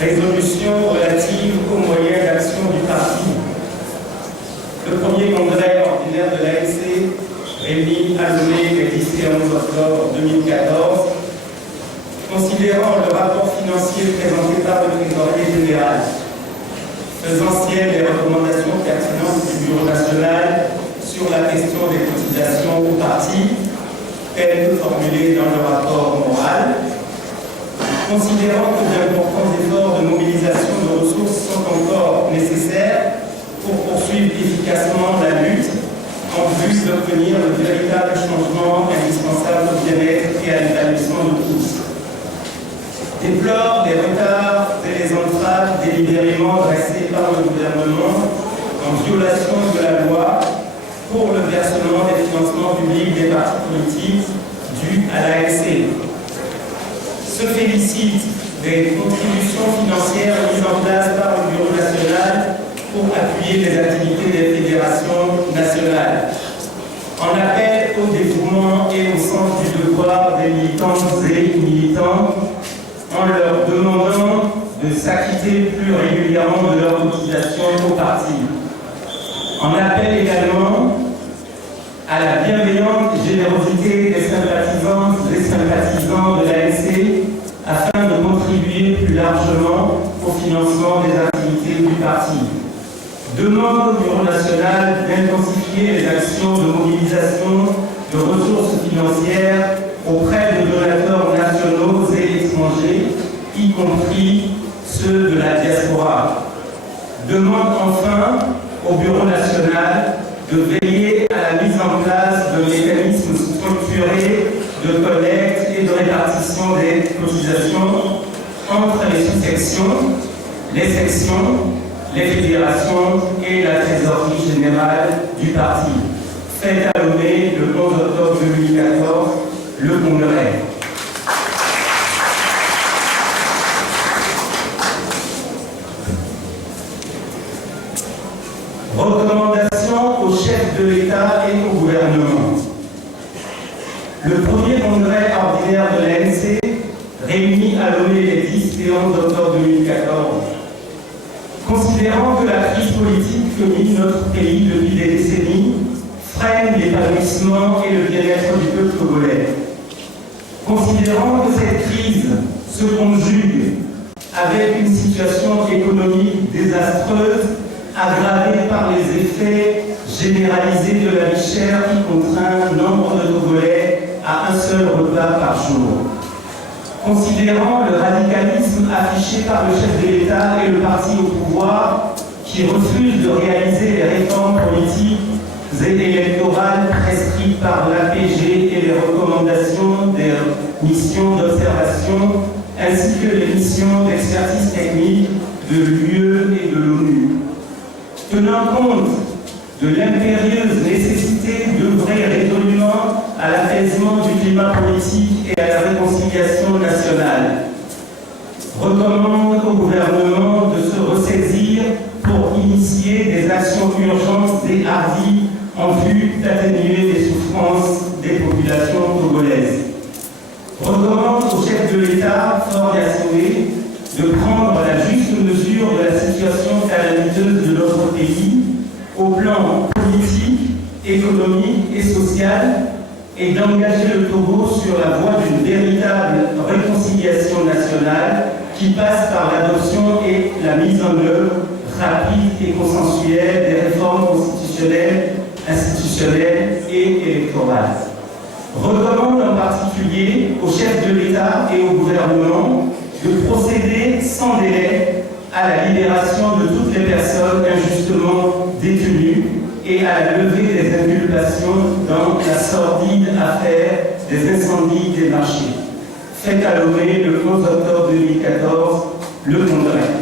Résolution relative aux moyens d'action du parti. Le premier congrès ordinaire de l'ANC, réuni à Lomé les 10 et 11 octobre 2014, considérant le rapport financier présenté par le trésorier général, faisant sienne les recommandations pertinentes du Bureau national sur la question des cotisations au parti, telles que formulées dans le rapport moral, considérant que d'importants efforts de mobilisation de ressources sont encore nécessaires pour poursuivre efficacement la lutte en vue d'obtenir le véritable changement indispensable au bien-être et à l'établissement de tous. Déplore les retards et les entraves délibérément dressés par le gouvernement en violation de la loi pour le versement des financements publics des partis politiques dus à l'ANC. Se félicite des contributions financières mises en place par le Bureau national pour appuyer les activités des fédérations nationales. En appel au dévouement et au sens du devoir des militantes et militants, en leur demandant de s'acquitter plus régulièrement de leurs cotisations au parti. En appel également à la bienveillante générosité des sympathisantes et sympathisants de l'ANC afin de contribuer plus largement au financement des activités du parti. Demande au Bureau national d'intensifier les actions de mobilisation de ressources financières auprès de donateurs nationaux et étrangers, y compris ceux de la diaspora. Demande enfin au Bureau national de veiller à la mise en place de mécanismes structurés de collecte et de répartition des cotisations entre les sous-sections, les sections, les fédérations et la trésorerie générale du parti. Fait à Lomé le 11 octobre 2014, le congrès. Recommandations au chef de l'État et au gouvernement. Le premier congrès ordinaire de l'ANC, réuni à Lomé les 10 et 11 octobre 2014, considérant que la crise politique que vit notre pays depuis des décennies freine l'épanouissement et le bien-être du peuple togolais. Considérant que cette crise se conjugue avec une situation économique désastreuse aggravée par les effets généralisés de la vie chère qui contraint nombre de Togolais à un seul repas par jour. Considérant le radicalisme affiché par le chef de l'État et le parti au pouvoir qui refuse de réaliser les réformes politiques et électorales prescrites par l'APG et les recommandations des missions d'observation ainsi que les missions d'expertise technique de l'UE et de l'ONU. Tenant compte de l'impérieuse nécessité d'œuvrer résolument à l'apaisement du climat politique et à la réconciliation nationale, recommande au gouvernement de se ressaisir pour initier des actions urgentes et hardies en vue d'atténuer les souffrances des populations togolaises. Recommande au chef de l'État, Faure Gnassingbé, de prendre la juste mesure de la situation calamiteuse de notre pays au plan politique, économique et social et d'engager le Togo sur la voie d'une véritable réconciliation nationale qui passe par l'adoption et la mise en œuvre rapide et consensuelle des réformes constitutionnelles, institutionnelles et électorales. Recommande en particulier au chef de l'État et au gouvernement de procéder sans délai à la libération de toutes les personnes injustement détenues et à la levée des inculpations dans la sordide affaire des incendies des marchés. Fait à Lomé le 11 octobre 2014, le congrès.